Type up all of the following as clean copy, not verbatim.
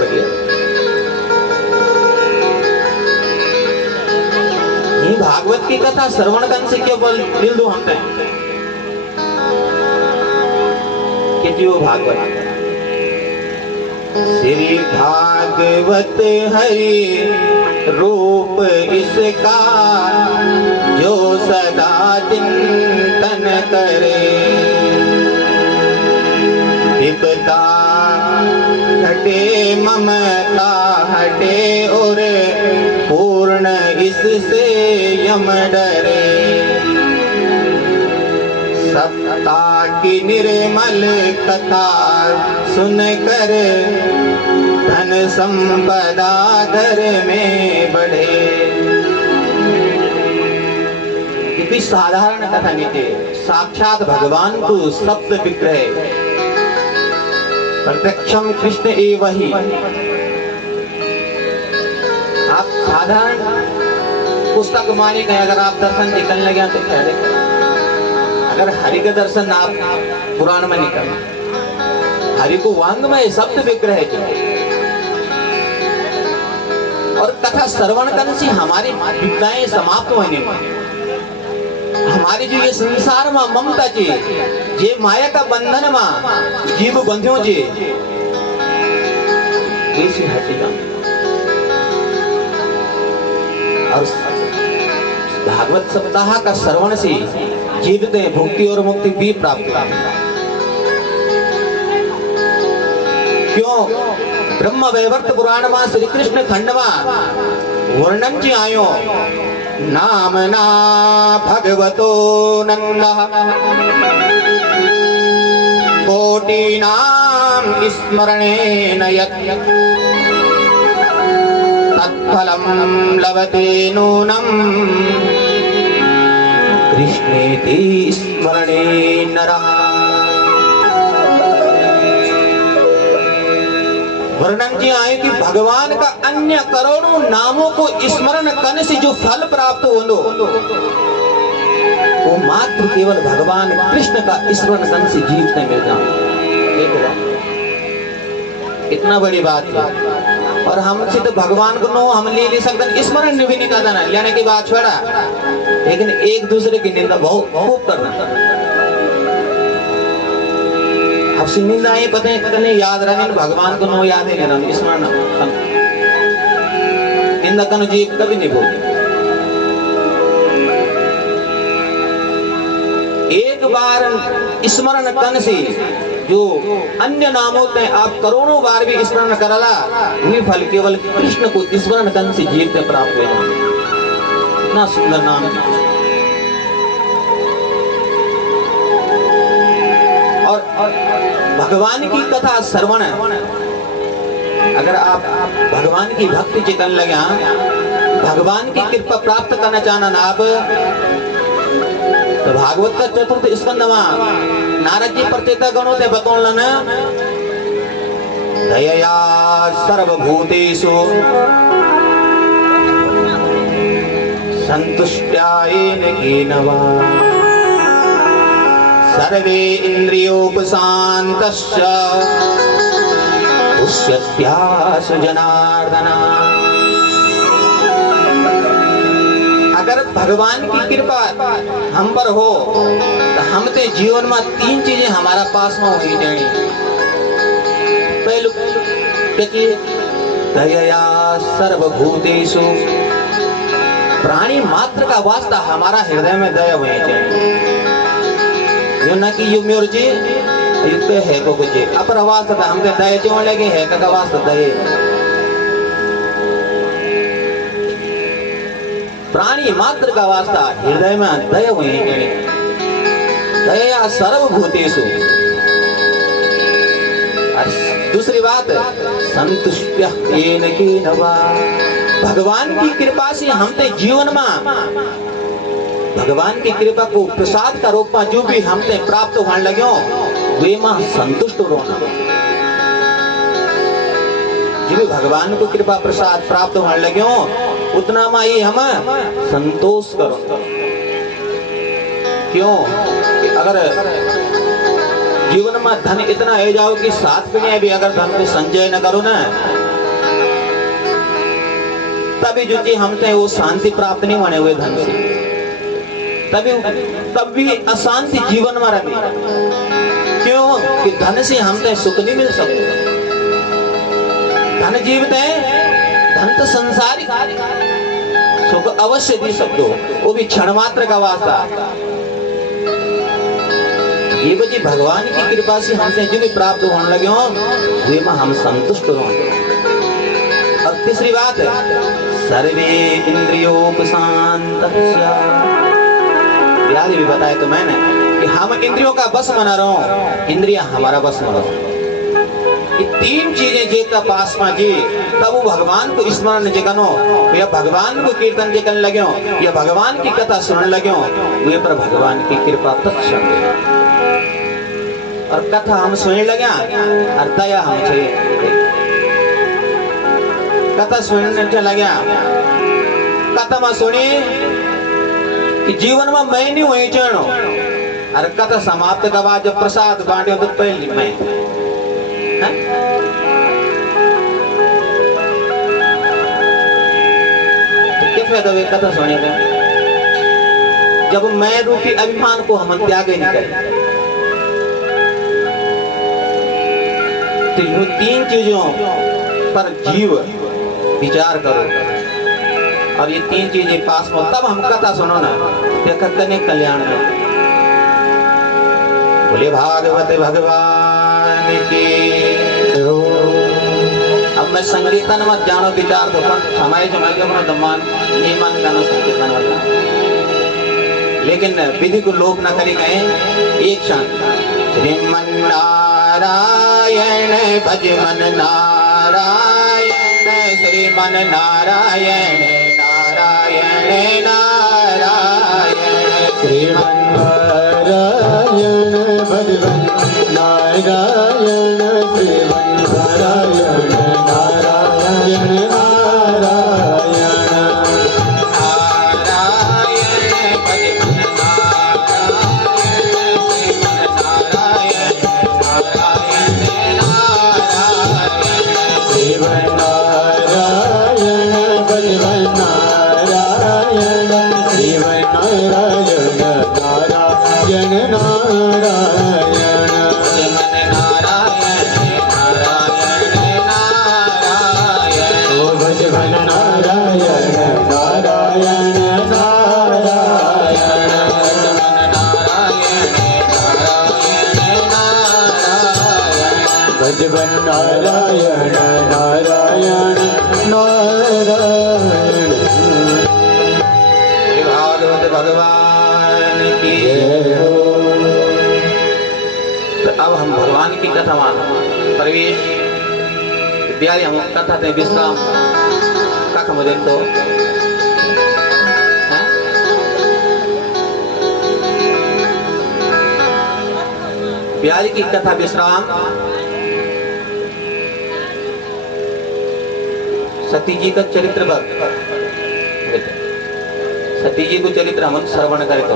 बढ़िया। ये भागवत की कथा श्रवण करने से क्यों मिल दो हम कि वो भागवत श्री भागवत हरि रूप इसका जो सदा चिंतन करे, विपदा हटे ममता हटे और पूर्ण इससे यम डरे। सत्ता की निर्मल कथा सुन कर धन संपदा घर में बढ़े। ये भी साधारण कथा नहीं थी, साक्षात भगवान को सप्त विग्रह प्रत्यक्षम कृष्ण एव ही। आप साधारण पुस्तक माने गए, अगर आप दर्शन निकलने लगे तो खैर, अगर हरि का दर्शन आप पुराण में निकल, हरि को वांग में शब्द विग्रह है। और कथा श्रवण करने से हमारी विद्याएं समाप्त होने में, हमारी जो ये संसार में ममता जी, ये माया का बंधन में जीव बंध्यो जी ऐसी हटेगा। और भागवत सप्ताह का श्रवण से जीवते भुक्ति और मुक्ति भी प्राप्त होती। क्यों? ब्रह्म वैवर्त पुराण में श्री कृष्ण खंड में वर्णन जी आयो, नामना भगवतो नंदः कोटिनाम स्मरणेन यत् तत्फलं लभते नूनम् कृष्णेति स्मरणे नरः। वर्णन जी आए कि भगवान का अन्य करोड़ों नामों को स्मरण करने से जो फल प्राप्त हो, वो मात्र केवल भगवान कृष्ण का स्मरण करने से जीवते मिल जाओ। इतना बड़ी बात है। और हमसे तो भगवान को नो हम ले सकते, स्मरण भी नहीं करना, लेने की बात छोड़ा, लेकिन एक दूसरे की निंदा बहुत खूब करना। अब निंदा ये पता है याद रहे, भगवान को नो याद ही नहीं रहा, स्मरण निंदा कनो जीव कभी नहीं बोलते। एक बार स्मरण करने से जो अन्य नामों में आप करोड़ों बार भी स्मरण करला, वही फल केवल कृष्ण को स्मरण करने से जीवते प्राप्त हो। इतना सुंदर नाम। और भगवान की कथा श्रवण, अगर आप भगवान की भक्ति चिकन लगे, भगवान की कृपा प्राप्त करना चाहना ना आप, तो भागवत का चतुर्थ स्कंद में नारद जी प्रचेता गणों ते बतौलन, दयया सर्वभूतेषु संतुष्ट्यायेन केन वा सर्वे इंद्रियोपशान्तश्च तुष्यत्यासु जनार्दन। अगर भगवान की कृपा हम पर हो तो हम ते जीवन में तीन चीजें हमारा पास में होनी चाहिए। पहले दयया सर्वभूतेषु, प्राणी मात्र का वास्ता हमारा हृदय में दया होनी चाहिए। जो न कि यू म्योर जी युक्त है को कुछ अपर वास्ता हम ते दया जो लगे है का वास्ता दया, प्राणी मात्र का वास्ता हृदय में दया हुई है। दया सर्वभूतेषु। दूसरी बात संतुष्ट्य येन केन वा, भगवान की कृपा से हम ते जीवन में भगवान की कृपा को प्रसाद का रूप में जो भी हम ते प्राप्त होने लगे वे में संतुष्ट होना। जो भी भगवान को कृपा प्रसाद प्राप्त होने लगे उतना में ही हम संतोष करो। क्यों? अगर जीवन में धन इतना है जाओ कि साथ पीने भी अगर धन को संचय न करो ना तभी जो जी हमसे वो शांति प्राप्त नहीं होने हुए धन से, तभी अशांति जीवन में रहती। क्यों कि धन से हमसे सुख नहीं मिल सकता। धन जीवित है, धन तो संसारिक सुख अवश्य दे सकते हो, वो भी क्षण मात्र का वास्ता। ये बची भगवान की कृपा से हमसे जो भी प्राप्त होने लगे हो वे में हम संतुष्ट हो। और तीसरी बात है सर्वे इंद्रियोपशांतस्य। याद भी बताया तो मैंने कि हम इंद्रियों का बस मना रहा हूं, इंद्रिया हमारा बस मना रहा। ये तीन चीजें जेका पास में जी तब वो भगवान को स्मरण जगनो या भगवान को कीर्तन जगन लगे या भगवान की कथा सुनने लगे वे पर भगवान की कृपा तत्क्षण। और कथा हम सुनने लगे और दया हम चाहिए कथा सुनने लगे। कथा में सुनी कि जीवन में मैं नहीं हुई चढ़ो और कथा समाप्त का बाद जब प्रसाद बांटे तो पहली मैं तो क्या फायदा वे कथा सुने का जब मैं रूपी अभिमान को हम त्याग ही नहीं करें। तो इन तीन चीजों पर जीव विचार करो और ये तीन चीजें पास में तब हम कथा सुनो ना देखा कने कल्याण में। बोले भागवत भगवान की। अब मैं संकीर्तन मत जानो विचार तो हमारे जमाने के अपना दम्मान नहीं मान गाना संकीर्तन मत जानो, लेकिन विधि को लोप न करी गए एक क्षण। श्रीमन नारायण भज मन नारायण, श्रीमन नारायण नारायण नारायण, श्रीमन नारायण भज मन नारायण, श्रीमन नारायण नारायण नारायण नारायण नारायण। भागवत भगवान की। तो अब हम भगवान की कथा मानो प्रवेश विद्यालय हम कथा थे विश्राम का मुझे तो बिहारी की कथा विश्राम सती जी का चरित्र सती जी को चरित्र हम श्रवण करे तो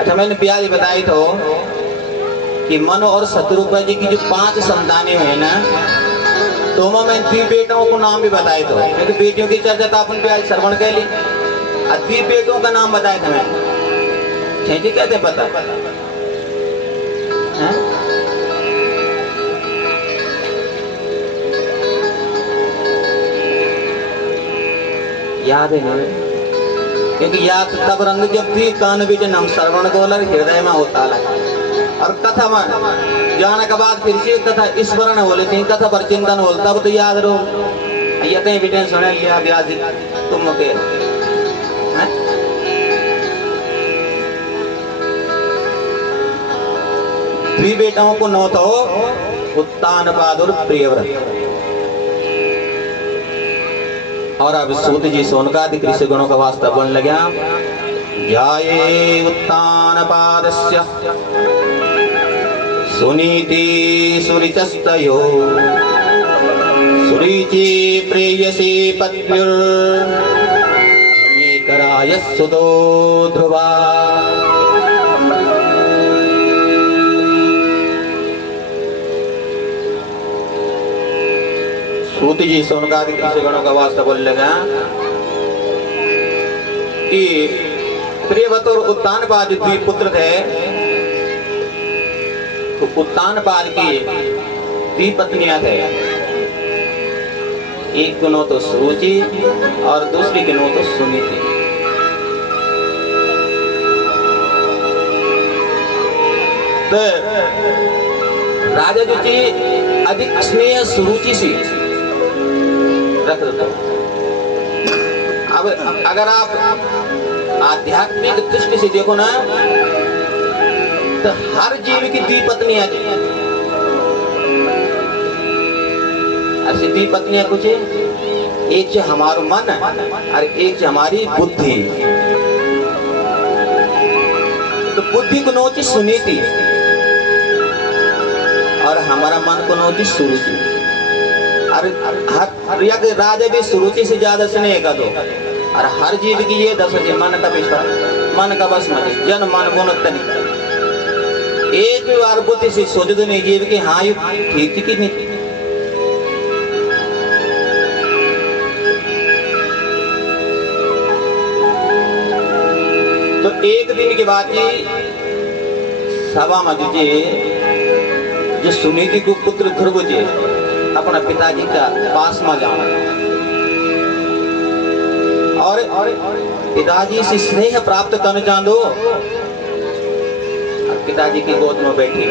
अच्छा मैंने बिहारी बताई तो कि मनु और शत्रुघ्न जी की जो 5 संतानें हैं ना तो मैं 3 बेटों को नाम भी बताए तो क्योंकि बेटियों की चर्चा तो अपन बिहारी श्रवण कर ली। 3 बेटों का नाम बताए थे मैं जी कहते पता याद है ना क्योंकि याद तब रंग जब भी कान बीजन हम श्रवण गोलर हृदय में होता है और कथा में जाने के बाद फिर से कथा स्मरण हो लेती कथा पर चिंतन हो तब तो याद रहो ये बेटे सुने लिया ब्याज तुम के द्वि बेटाओं को नौ तो उत्तान पादुर प्रियव्रत और अब सूत जी सोनकादि कृषि गुणों का वास्ता बोलने लगा जाये उत्तान पादस्य सुनीति सुरिचस्तयो सुरीचि प्रेयसी पत्युर्मीकराय सुतो ध्रुवा। सूत जी सोनकादि कृषि गणों का वास्ता बोलने लगा कि प्रियव्रत और उत्तानपाद द्विपुत्र थे। तो उत्तानपाद की द्विपत्नियां थे, एक की नाम तो सुरुचि और दूसरी की नाम तो सुनीति। तो राजा जो जी अधिक स्नेह सुरुचि से रख देता। अब अगर आप आध्यात्मिक दृष्टि से देखो ना, तो हर जीव की द्विपत्नियां ऐसी द्विपत्नियां कुछ है, एक से हमारा मन और एक से हमारी बुद्धि। तो बुद्धि को नोची सुनीति और हमारा मन को नोची सुरुचि। और या राजा भी सुरुचि से ज्यादा स्नेह का दो। और हर जीव की ये दशा है, मन का विश्वास, मन का बस मजे, जन मन गुण तन। एक बार बुद्धि से सोच दो नहीं जीव की, हाँ ये ठीक थी कि नहीं। तो एक दिन के बाद ही सभा में जो सुनीति को पुत्र ध्रुव जी अपना पिताजी का पास में जाना और पिताजी से स्नेह प्राप्त करना चाहते हो। पिताजी की गोद में बैठी,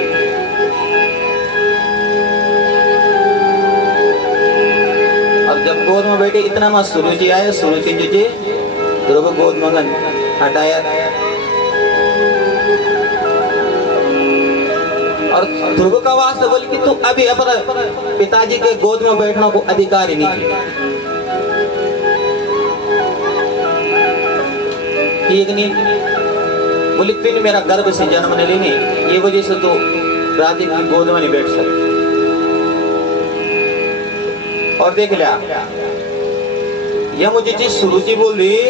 और जब गोद में बैठे इतना में सुरुचि आए। सुरुचि जी ध्रुव गोद में हटाया और ध्रुव का वास्ता बोली कि तू अभी अपना पिताजी के गोद में बैठने को अधिकार ही नहीं ठीक नहीं। बोली पिन मेरा गर्भ से जन्म नहीं लेनी, ये वजह से तो राजा की गोद में नहीं बैठ सकती। और देख लिया, यह मुझे चीज सुरुचि बोल रही।